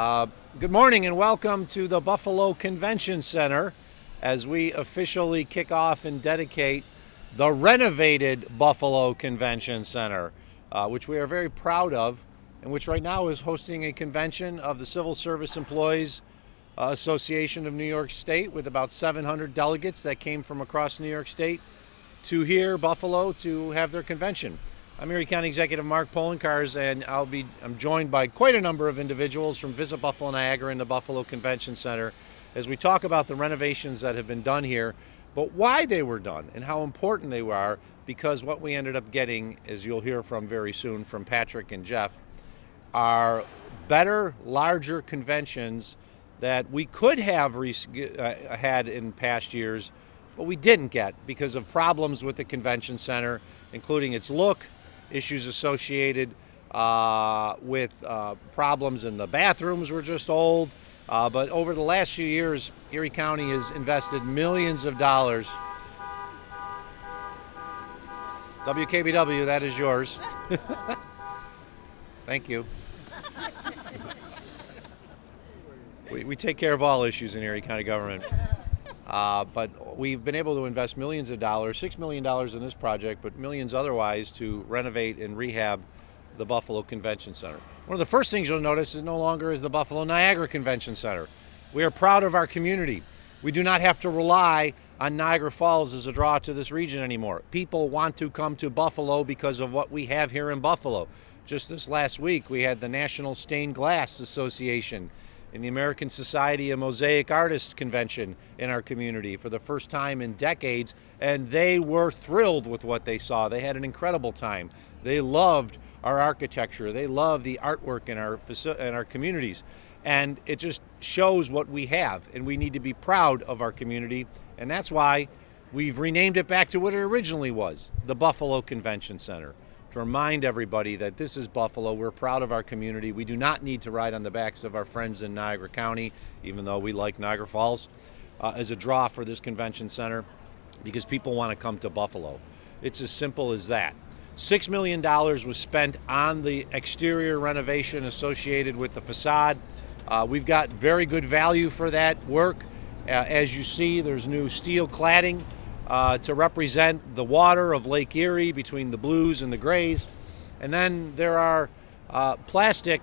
Good morning and welcome to the Buffalo Convention Center as we officially kick off and dedicate the renovated Buffalo Convention Center, which we are very proud of and which right now is hosting a convention of the Civil Service Employees Association of New York State with about 700 delegates that came from across New York State to here, Buffalo, to have their convention. I'm Erie County Executive Mark Polenkars, and I'm joined by quite a number of individuals from Visit Buffalo Niagara and the Buffalo Convention Center as we talk about the renovations that have been done here, but why they were done and how important they were, because what we ended up getting, as you'll hear from very soon from Patrick and Jeff, are better, larger conventions that we could have had in past years, but we didn't get because of problems with the convention center, including its look, issues associated with problems in the bathrooms were just old. But over the last few years, Erie County has invested millions of dollars. WKBW, that is yours. Thank you. We take care of all issues in Erie County government. But we've been able to invest millions of dollars, $6 million in this project, but millions otherwise to renovate and rehab the Buffalo Convention Center. One of the first things you'll notice is no longer is the Buffalo Niagara Convention Center. We are proud of our community. We do not have to rely on Niagara Falls as a draw to this region anymore. People want to come to Buffalo because of what we have here in Buffalo. Just this last week, we had the National Stained Glass Association in the American Society of Mosaic Artists Convention in our community for the first time in decades, and they were thrilled with what they saw. They had an incredible time. They loved our architecture. They love the artwork in our communities, and it just shows what we have, and we need to be proud of our community, and that's why we've renamed it back to what it originally was, the Buffalo Convention Center. To remind everybody that this is Buffalo. We're proud of our community. We do not need to ride on the backs of our friends in Niagara County, even though we like Niagara Falls, as a draw for this convention center, because people want to come to Buffalo. It's as simple as that. $6 million was spent on the exterior renovation associated with the facade. We've got very good value for that work. As you see, there's new steel cladding to represent the water of Lake Erie between the blues and the grays. And then there are plastic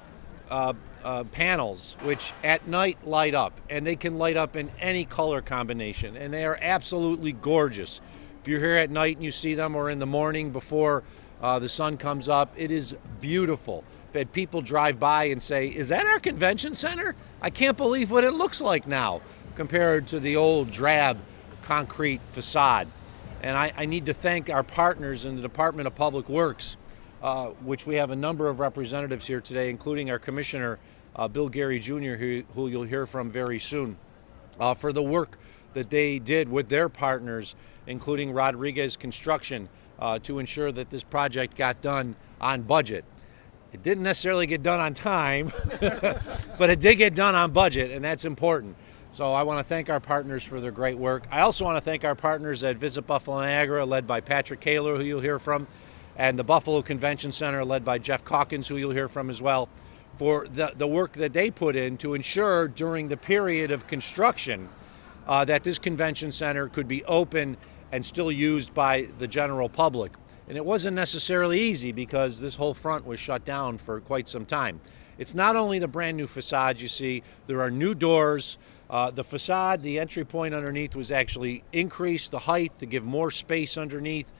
panels which at night light up, and they can light up in any color combination, and they are absolutely gorgeous. If you're here at night and you see them, or in the morning before the sun comes up, it is beautiful. I've had people drive by and say, "Is that our convention center? I can't believe what it looks like now compared to the old drab concrete facade." And I need to thank our partners in the Department of Public Works, which we have a number of representatives here today, including our Commissioner, Bill Gary Jr., who you'll hear from very soon, for the work that they did with their partners, including Rodriguez Construction, to ensure that this project got done on budget. It didn't necessarily get done on time, but it did get done on budget, and that's important. So I want to thank our partners for their great work. I also want to thank our partners at Visit Buffalo Niagara, led by Patrick Kaler, who you'll hear from, and the Buffalo Convention Center, led by Jeff Calkins, who you'll hear from as well, for the work that they put in to ensure during the period of construction that this convention center could be open and still used by the general public. And it wasn't necessarily easy because this whole front was shut down for quite some time. It's not only the brand new facade you see, there are new doors. The facade, the entry point underneath was actually increased the height to give more space underneath.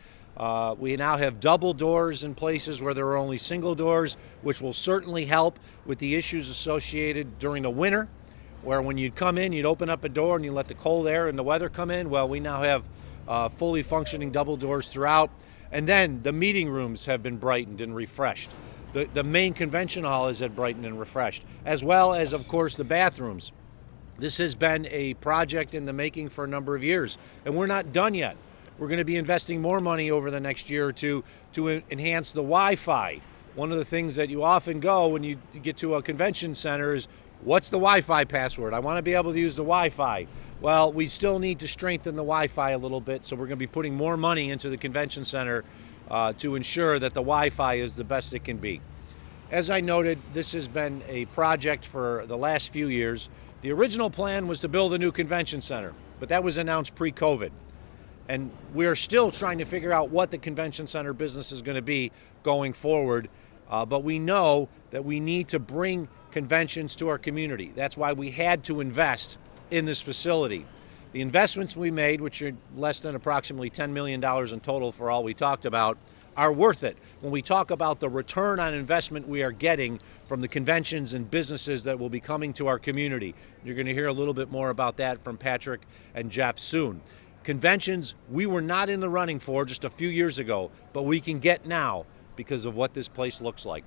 We now have double doors in places where there are only single doors, which will certainly help with the issues associated during the winter, where when you'd come in, you'd open up a door and you let the cold air and the weather come in. Well, we now have fully functioning double doors throughout. And then the meeting rooms have been brightened and refreshed. The main convention hall is brightened and refreshed, as well as, of course, the bathrooms. This has been a project in the making for a number of years, and we're not done yet. We're going to be investing more money over the next year or two to enhance the Wi-Fi. One of the things that you often go when you get to a convention center is, what's the Wi-Fi password? I want to be able to use the Wi-Fi. Well, we still need to strengthen the Wi-Fi a little bit, so we're going to be putting more money into the convention center to ensure that the Wi-Fi is the best it can be. As I noted, this has been a project for the last few years. The original plan was to build a new convention center, but that was announced pre-COVID. And we're still trying to figure out what the convention center business is going to be going forward. But we know that we need to bring conventions to our community. That's why we had to invest in this facility. The investments we made, which are less than approximately $10 million in total for all we talked about, are worth it when we talk about the return on investment we are getting from the conventions and businesses that will be coming to our community. You're going to hear a little bit more about that from Patrick and Jeff soon. Conventions we were not in the running for just a few years ago, but we can get now because of what this place looks like.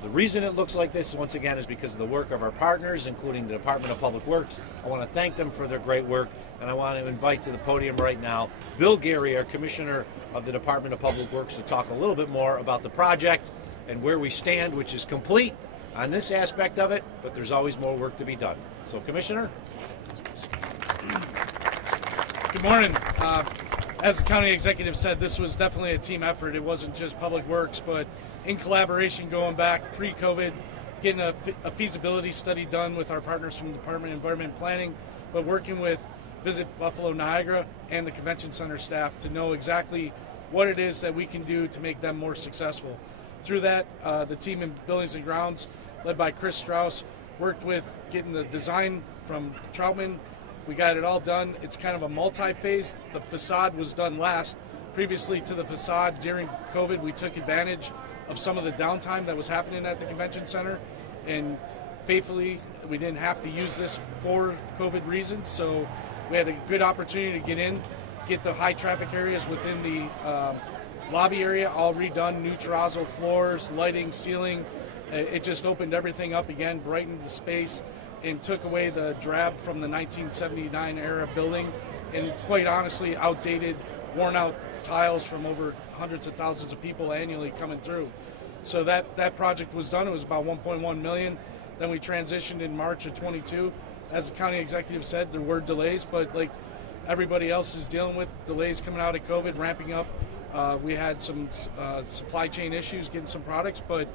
The reason it looks like this, once again, is because of the work of our partners, including the Department of Public Works. I want to thank them for their great work, and I want to invite to the podium right now Bill Geary, our Commissioner of the Department of Public Works, to talk a little bit more about the project and where we stand, which is complete on this aspect of it, but there's always more work to be done. So, Commissioner? Good morning. As the county executive said, this was definitely a team effort. It wasn't just Public Works, but in collaboration going back pre-COVID, getting a feasibility study done with our partners from the Department of Environment and Planning, but working with Visit Buffalo Niagara and the Convention Center staff to know exactly what it is that we can do to make them more successful. Through that, the team in Buildings and Grounds, led by Chris Strauss, worked with getting the design from Troutman. We got it all done. It's kind of a multi-phase. The facade was done last. Previously to the facade, during COVID, we took advantage of some of the downtime that was happening at the convention center, and faithfully, we didn't have to use this for COVID reasons, so we had a good opportunity to get in, get the high traffic areas within the lobby area all redone, new terrazzo floors, lighting, ceiling. It just opened everything up again, brightened the space, and took away the drab from the 1979 era building, and quite honestly, outdated, worn out tiles from over hundreds of thousands of people annually coming through. So that project was done. It was about $1.1 million. Then we transitioned in March of 22. As the county executive said, there were delays, but like everybody else is dealing with delays coming out of COVID, ramping up. We had some supply chain issues getting some products, but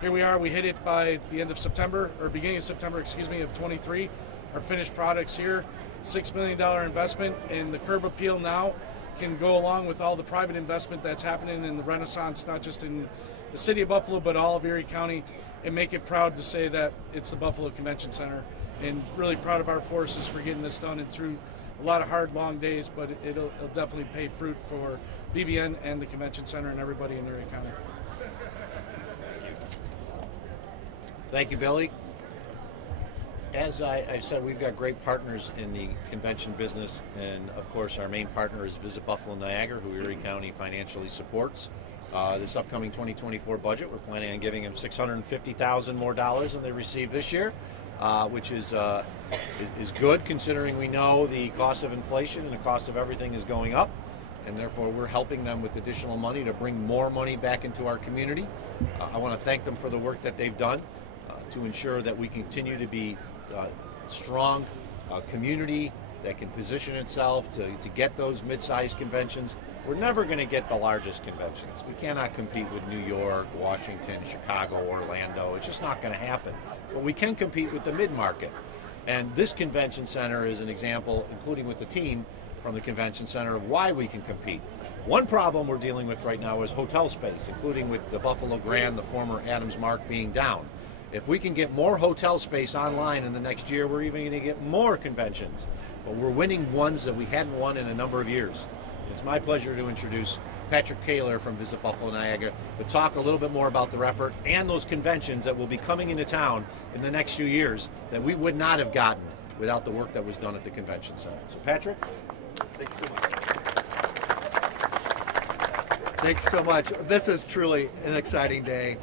here we are. We hit it by the end of September, or beginning of September, of 23. Our finished products here, $6 million investment, and the curb appeal now can go along with all the private investment that's happening in the Renaissance, not just in the city of Buffalo, but all of Erie County, and make it proud to say that it's the Buffalo Convention Center. And really proud of our forces for getting this done, and through a lot of hard, long days, but it'll definitely pay fruit for BBN and the Convention Center and everybody in Erie County. Thank you, Billy. As I said, we've got great partners in the convention business, and of course our main partner is Visit Buffalo Niagara, who Erie County financially supports. This upcoming 2024 budget, we're planning on giving them $650,000 more than they received this year, which is good, considering we know the cost of inflation and the cost of everything is going up, and therefore we're helping them with additional money to bring more money back into our community. I want to thank them for the work that they've done to ensure that we continue to be strong community that can position itself to get those mid-sized conventions. We're never going to get the largest conventions. We cannot compete with New York, Washington, Chicago, Orlando. It's just not going to happen. But we can compete with the mid-market. And this convention center is an example, including with the team from the convention center, of why we can compete. One problem we're dealing with right now is hotel space, including with the Buffalo Grand, the former Adams Mark, being down. If we can get more hotel space online in the next year, we're even going to get more conventions. But we're winning ones that we hadn't won in a number of years. It's my pleasure to introduce Patrick Kaler from Visit Buffalo Niagara to talk a little bit more about their effort and those conventions that will be coming into town in the next few years that we would not have gotten without the work that was done at the convention center. So Patrick? Thanks so much. Thanks so much. This is truly an exciting day.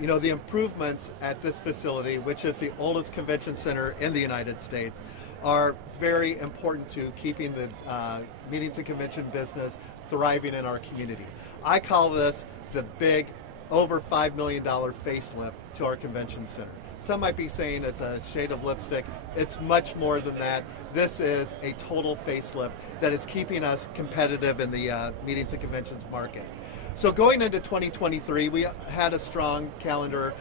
You know, the improvements at this facility, which is the oldest convention center in the United States, are very important to keeping the meetings and convention business thriving in our community. I call this the big, over $5 million facelift to our convention center. Some might be saying it's a shade of lipstick. It's much more than that. This is a total facelift that is keeping us competitive in the meetings and conventions market. So going into 2023, we had a strong calendar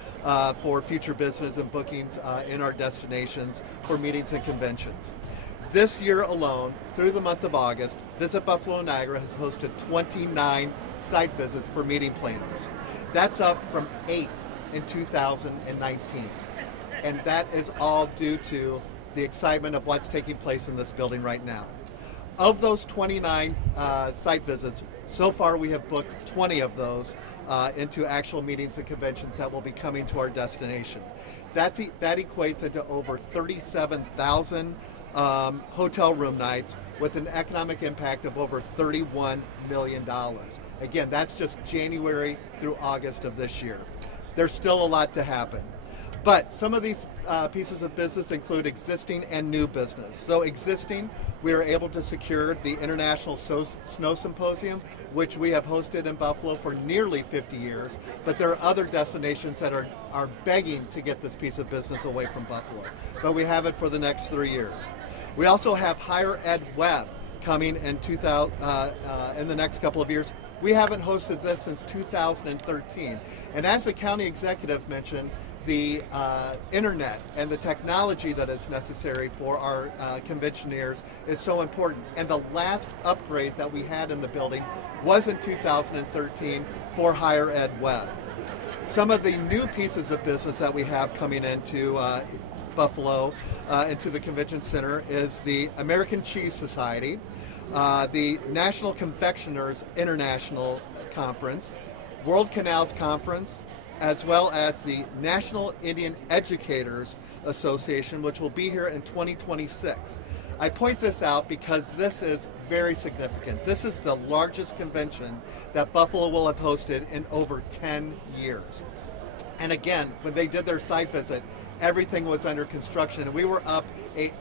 for future business and bookings in our destinations for meetings and conventions. This year alone, through the month of August, Visit Buffalo Niagara has hosted 29 site visits for meeting planners. That's up from 8 in 2019. And that is all due to the excitement of what's taking place in this building right now. Of those 29 site visits, so far we have booked 20 of those into actual meetings and conventions that will be coming to our destination. That equates into over 37,000 hotel room nights with an economic impact of over $31 million. Again, that's just January through August of this year. There's still a lot to happen. But some of these pieces of business include existing and new business. So existing, we are able to secure the International Snow Symposium, which we have hosted in Buffalo for nearly 50 years. But there are other destinations that are begging to get this piece of business away from Buffalo. But we have it for the next 3 years. We also have Higher Ed Web coming in the next couple of years. We haven't hosted this since 2013. And as the county executive mentioned, the internet and the technology that is necessary for our conventioneers is so important. And the last upgrade that we had in the building was in 2013 for Higher Ed Web. Some of the new pieces of business that we have coming into Buffalo, into the convention center, is the American Cheese Society, the National Confectioners International Conference, World Canals Conference, as well as the National Indian Educators Association, which will be here in 2026. I point this out because this is very significant. This is the largest convention that Buffalo will have hosted in over 10 years. And again, when they did their site visit, everything was under construction, and we were up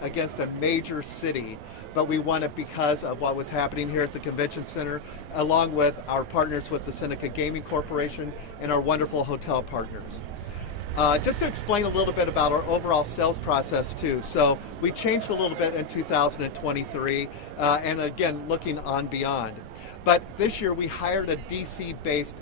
against a major city, but we won it because of what was happening here at the convention center, along with our partners with the Seneca Gaming Corporation and our wonderful hotel partners. Just to explain a little bit about our overall sales process too. So we changed a little bit in 2023, and again, looking on beyond. But this year we hired a DC-based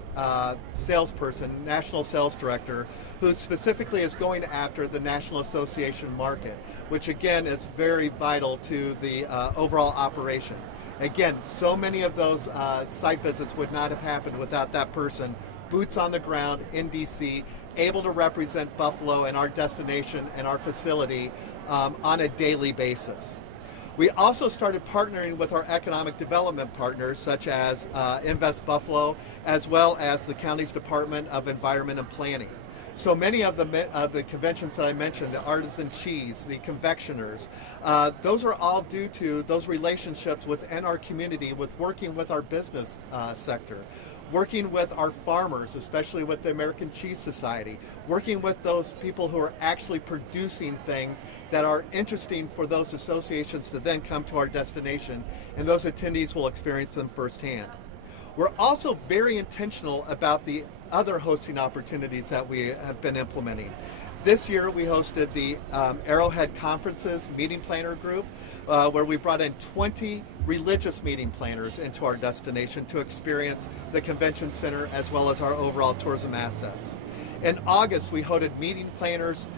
salesperson, national sales director, who specifically is going after the National Association market, which again is very vital to the overall operation. Again, so many of those site visits would not have happened without that person, boots on the ground in DC, able to represent Buffalo and our destination and our facility on a daily basis. We also started partnering with our economic development partners, such as Invest Buffalo, as well as the county's Department of Environment and Planning. So many of the conventions that I mentioned, the artisan cheese, the confectioners, those are all due to those relationships within our community with working with our business sector, working with our farmers, especially with the American Cheese Society, working with those people who are actually producing things that are interesting for those associations to then come to our destination, and those attendees will experience them firsthand. We're also very intentional about the other hosting opportunities that we have been implementing. This year we hosted the Arrowhead Conferences Meeting Planner Group, where we brought in 20 religious meeting planners into our destination to experience the convention center as well as our overall tourism assets. In August, we hosted Meeting Planners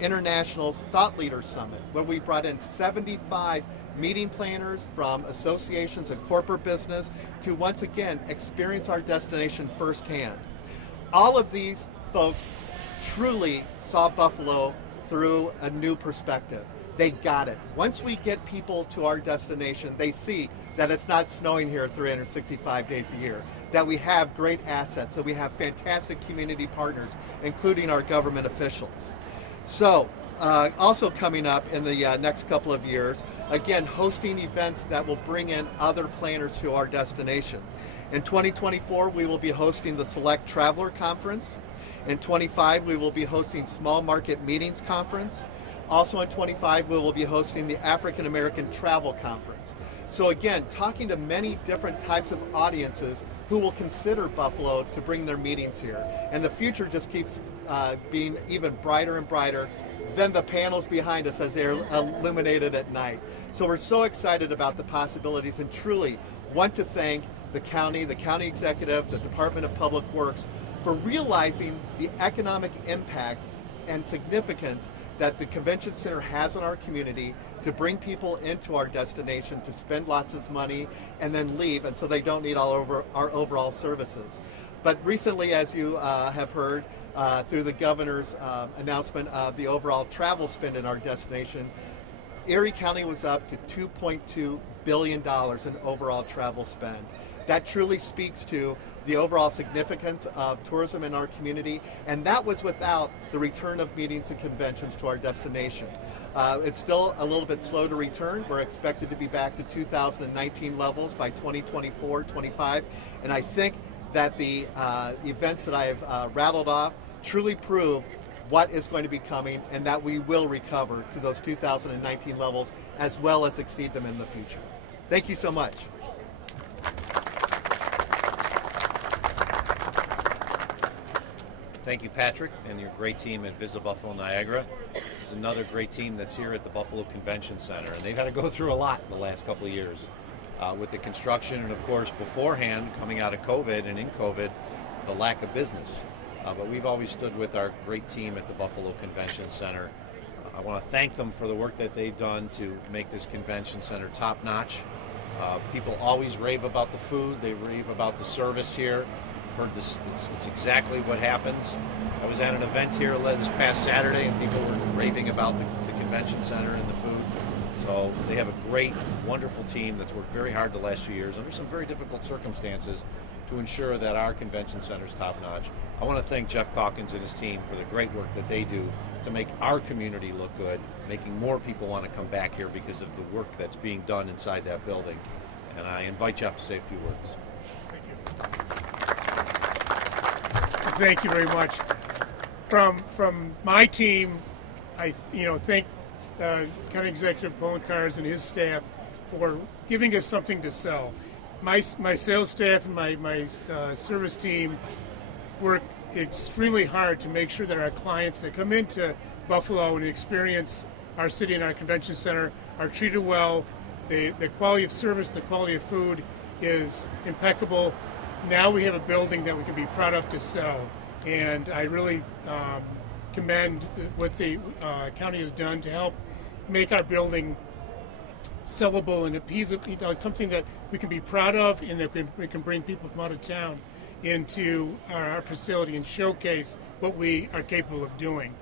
International's Thought Leader Summit, where we brought in 75 meeting planners from associations and corporate business to once again experience our destination firsthand. All of these folks truly saw Buffalo through a new perspective. They got it. Once we get people to our destination, they see that it's not snowing here 365 days a year, that we have great assets, that we have fantastic community partners, including our government officials. So, also coming up in the next couple of years, again, hosting events that will bring in other planners to our destination. In 2024, we will be hosting the Select Traveler Conference. In 25, we will be hosting Small Market Meetings Conference. Also in 25, we will be hosting the African American Travel Conference. So again, talking to many different types of audiences who will consider Buffalo to bring their meetings here. And the future just keeps being even brighter and brighter than the panels behind us as they're illuminated at night. So we're so excited about the possibilities and truly want to thank the county executive, the Department of Public Works for realizing the economic impact and significance that the convention center has in our community to bring people into our destination to spend lots of money and then leave until they don't need our overall services. But recently, as you have heard through the governor's announcement of the overall travel spend in our destination, Erie County was up to $2.2 billion in overall travel spend. That truly speaks to the overall significance of tourism in our community, and that was without the return of meetings and conventions to our destination. It's still a little bit slow to return. We're expected to be back to 2019 levels by 2024-25, and I think that the events that I have rattled off truly prove what is going to be coming and that we will recover to those 2019 levels as well as exceed them in the future. Thank you so much. Thank you, Patrick, and your great team at Visit Buffalo Niagara. There's another great team that's here at the Buffalo Convention Center, and they've had to go through a lot in the last couple of years with the construction and, of course, beforehand, coming out of COVID and in COVID, the lack of business. But we've always stood with our great team at the Buffalo Convention Center. I want to thank them for the work that they've done to make this convention center top-notch. People always rave about the food. They rave about the service here. Heard this, it's exactly what happens. I was at an event here this past Saturday, and people were raving about the convention center and the food. So they have a great, wonderful team that's worked very hard the last few years under some very difficult circumstances to ensure that our convention center is top-notch. I want to thank Jeff Calkins and his team for the great work that they do to make our community look good, making more people want to come back here because of the work that's being done inside that building. And I invite Jeff to say a few words. Thank you. Thank you very much. From my team, I thank County Executive Paul Cars and his staff for giving us something to sell. My sales staff and my service team work extremely hard to make sure that our clients that come into Buffalo and experience our city and our convention center are treated well. The quality of service, the quality of food is impeccable. Now we have a building that we can be proud of to sell, and I really commend what the county has done to help make our building sellable and appeasable, something that we can be proud of and that we can bring people from out of town into our facility and showcase what we are capable of doing.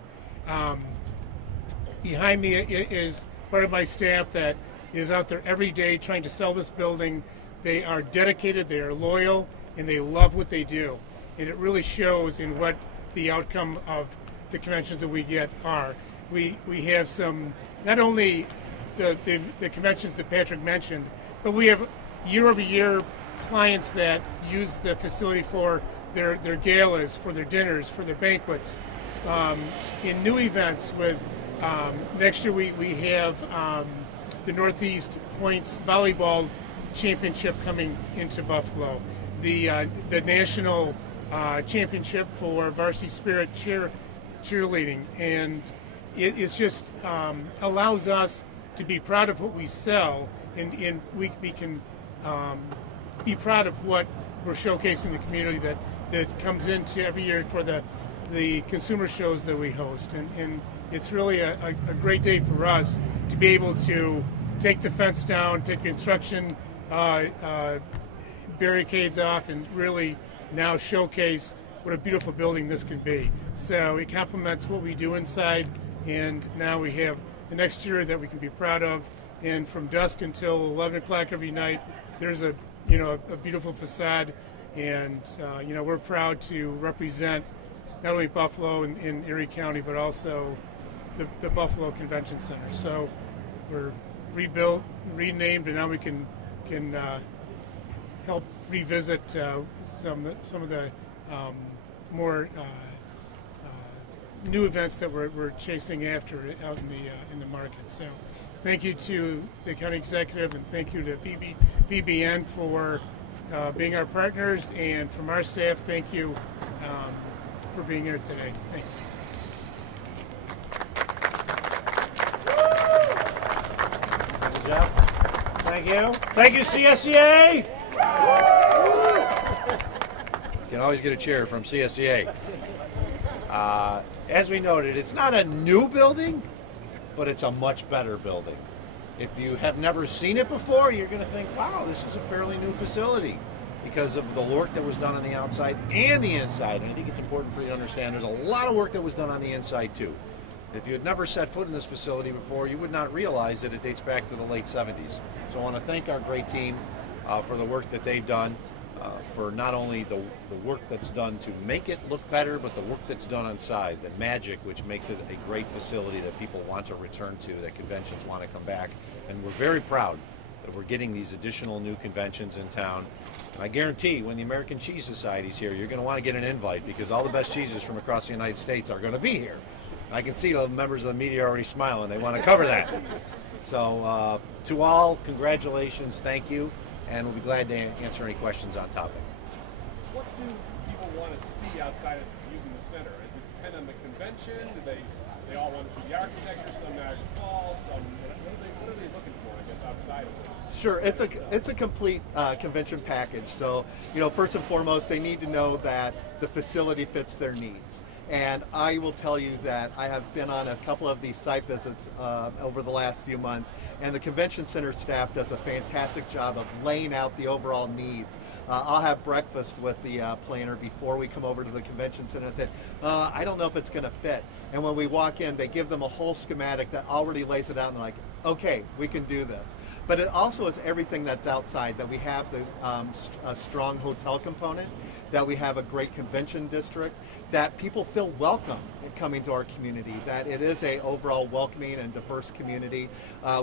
Behind me is part of my staff that is out there every day trying to sell this building. They are dedicated, they are loyal, and they love what they do. And it really shows in what the outcome of the conventions that we get are. We have some, not only the conventions that Patrick mentioned, but we have year-over-year clients that use the facility for their galas, for their dinners, for their banquets. In new events, with next year we have the Northeast Points Volleyball Championship coming into Buffalo, the national championship for Varsity Spirit cheerleading, and it's just allows us to be proud of what we sell, and we can be proud of what we're showcasing the community that comes into every year for the consumer shows that we host, and it's really a great day for us to be able to take the fence down, take the construction barricades off, and really now showcase what a beautiful building this can be. So it complements what we do inside, and now we have an exterior that we can be proud of. And from dusk until 11 o'clock every night, there's a beautiful facade, and we're proud to represent not only Buffalo and Erie County, but also the Buffalo Convention Center. So we're rebuilt, renamed, and now we can help revisit some of the more new events that we're chasing after out in the market. So thank you to the county executive, and thank you to VBN for being our partners, and from our staff, thank you for being here today. Thanks. Thank you, Jeff. Thank you. Thank you, CSEA. can always get a cheer from CSCA. As we noted, it's not a new building, but it's a much better building. If you have never seen it before, you're going to think, wow, this is a fairly new facility because of the work that was done on the outside and the inside. And I think it's important for you to understand there's a lot of work that was done on the inside too. If you had never set foot in this facility before, you would not realize that it dates back to the late 70s. So I want to thank our great team for the work that they've done, for not only the work that's done to make it look better, but the work that's done inside, the magic which makes it a great facility that people want to return to, that conventions want to come back. And we're very proud that we're getting these additional new conventions in town. And I guarantee when the American Cheese Society's here, you're going to want to get an invite because all the best cheeses from across the United States are going to be here. I can see the members of the media are already smiling. They want to cover that. So to all, congratulations, thank you, and we'll be glad to answer any questions on topic. What do people want to see outside of using the center? Does it depend on the convention? Do they all want to see the architecture, some Niagara Falls, some, what are they looking for, I guess, outside of it? Sure, it's a complete convention package. So, first and foremost, they need to know that the facility fits their needs. And I will tell you that I have been on a couple of these site visits over the last few months, and the convention center staff does a fantastic job of laying out the overall needs. I'll have breakfast with the planner before we come over to the convention center and say, I don't know if it's going to fit. And when we walk in, they give them a whole schematic that already lays it out, and they're like, okay, we can do this. But it also is everything that's outside, that we have a strong hotel component, that we have a great convention district, that people feel welcome coming to our community, that it is a overall welcoming and diverse community.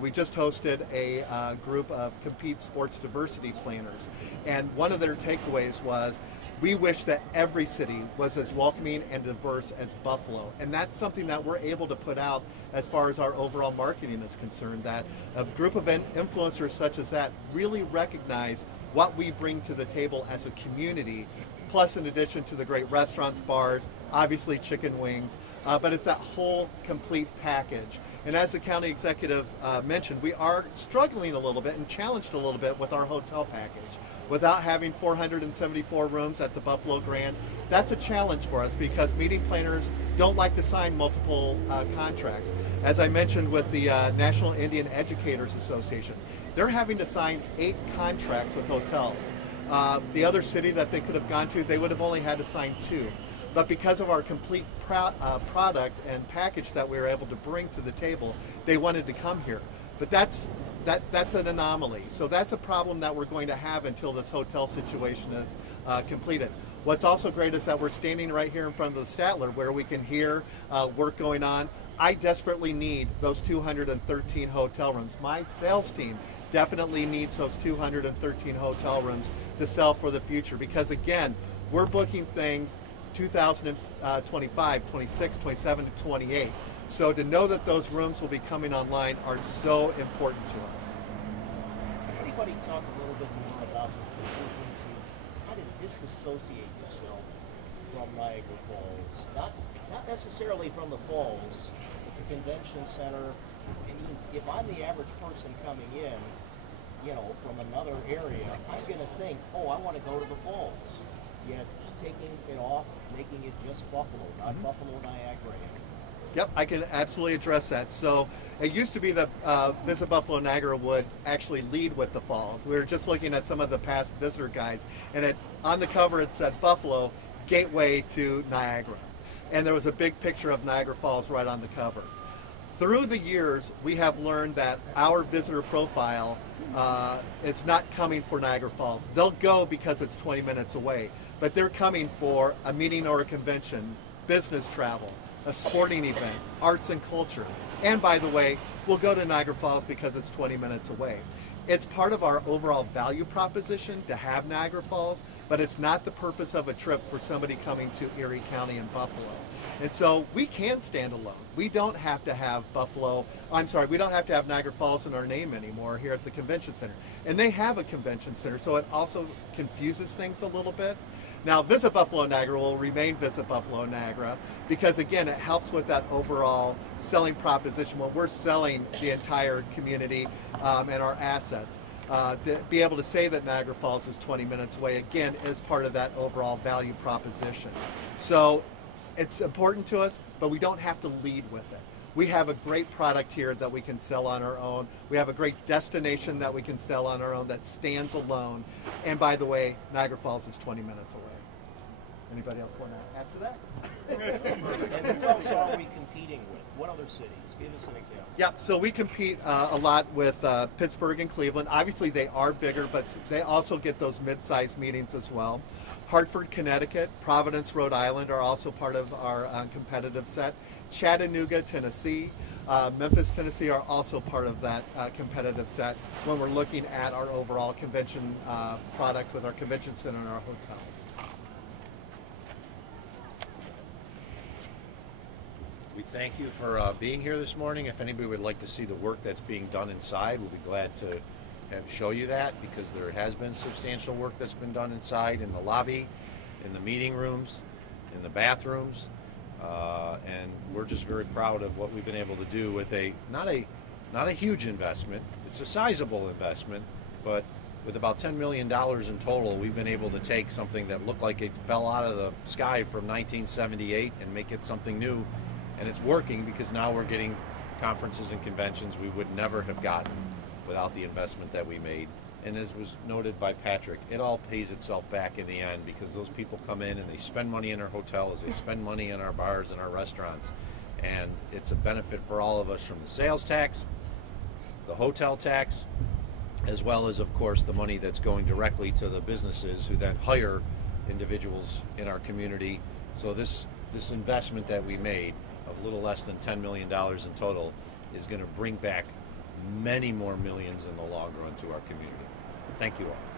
We just hosted a group of Compete Sports Diversity planners, and one of their takeaways was, we wish that every city was as welcoming and diverse as Buffalo. And that's something that we're able to put out as far as our overall marketing is concerned, that a group of influencers such as that really recognize what we bring to the table as a community, plus in addition to the great restaurants, bars, obviously chicken wings, but it's that whole complete package. And as the county executive mentioned, we are struggling a little bit and challenged a little bit with our hotel package. Without having 474 rooms at the Buffalo Grand, that's a challenge for us because meeting planners don't like to sign multiple contracts. As I mentioned with the National Indian Educators Association, they're having to sign 8 contracts with hotels. The other city that they could have gone to, they would have only had to sign 2. But because of our complete product and package that we were able to bring to the table, they wanted to come here. But that's an anomaly. So that's a problem that we're going to have until this hotel situation is completed. What's also great is that we're standing right here in front of the Statler where we can hear work going on. I desperately need those 213 hotel rooms. My sales team definitely needs those 213 hotel rooms to sell for the future because, again, we're booking things 2025, 26, 27, to 28. So to know that those rooms will be coming online are so important to us. Can anybody talk a little bit more about this decision to kind of disassociate yourself from Niagara Falls? Not necessarily from the falls, but the convention center. I mean, if I'm the average person coming in, from another area, I'm going to think, oh, I want to go to the falls. Yet taking it off, making it just Buffalo, not Buffalo, Niagara. Yep, I can absolutely address that. So it used to be that Visit Buffalo Niagara would actually lead with the falls. We were just looking at some of the past visitor guides, and on the cover it said Buffalo, Gateway to Niagara. And there was a big picture of Niagara Falls right on the cover. Through the years, we have learned that our visitor profile is not coming for Niagara Falls. They'll go because it's 20 minutes away, but they're coming for a meeting or a convention, business travel, a sporting event, arts and culture. And by the way, we'll go to Niagara Falls because it's 20 minutes away. It's part of our overall value proposition to have Niagara Falls, but it's not the purpose of a trip for somebody coming to Erie County and Buffalo. And so we can stand alone. We don't have to have we don't have to have Niagara Falls in our name anymore here at the convention center. And they have a convention center, so it also confuses things a little bit. Now, Visit Buffalo Niagara will remain Visit Buffalo Niagara because, again, it helps with that overall selling proposition when we're selling the entire community and our assets. To be able to say that Niagara Falls is 20 minutes away, again, is part of that overall value proposition. So it's important to us, but we don't have to lead with it. We have a great product here that we can sell on our own. We have a great destination that we can sell on our own that stands alone. And by the way, Niagara Falls is 20 minutes away. Anybody else want to add to that? And who else are we competing with? What other cities? Give us an example. Yeah, so we compete a lot with Pittsburgh and Cleveland. Obviously, they are bigger, but they also get those mid-sized meetings as well. Hartford, Connecticut, Providence, Rhode Island are also part of our competitive set. Chattanooga, Tennessee, Memphis, Tennessee are also part of that competitive set when we're looking at our overall convention product with our convention center and our hotels. We thank you for being here this morning. If anybody would like to see the work that's being done inside, we'll be glad to show you that, because there has been substantial work that's been done inside in the lobby, in the meeting rooms, in the bathrooms, and we're just very proud of what we've been able to do with not a huge investment. It's a sizable investment, but with about $10 million in total, we've been able to take something that looked like it fell out of the sky from 1978 and make it something new. And it's working, because now we're getting conferences and conventions we would never have gotten without the investment that we made. And as was noted by Patrick, it all pays itself back in the end, because those people come in and they spend money in our hotels, they spend money in our bars and our restaurants. And it's a benefit for all of us, from the sales tax, the hotel tax, as well as, of course, the money that's going directly to the businesses who then hire individuals in our community. So this investment that we made of a little less than $10 million in total is going to bring back many more millions in the long run to our community. Thank you all.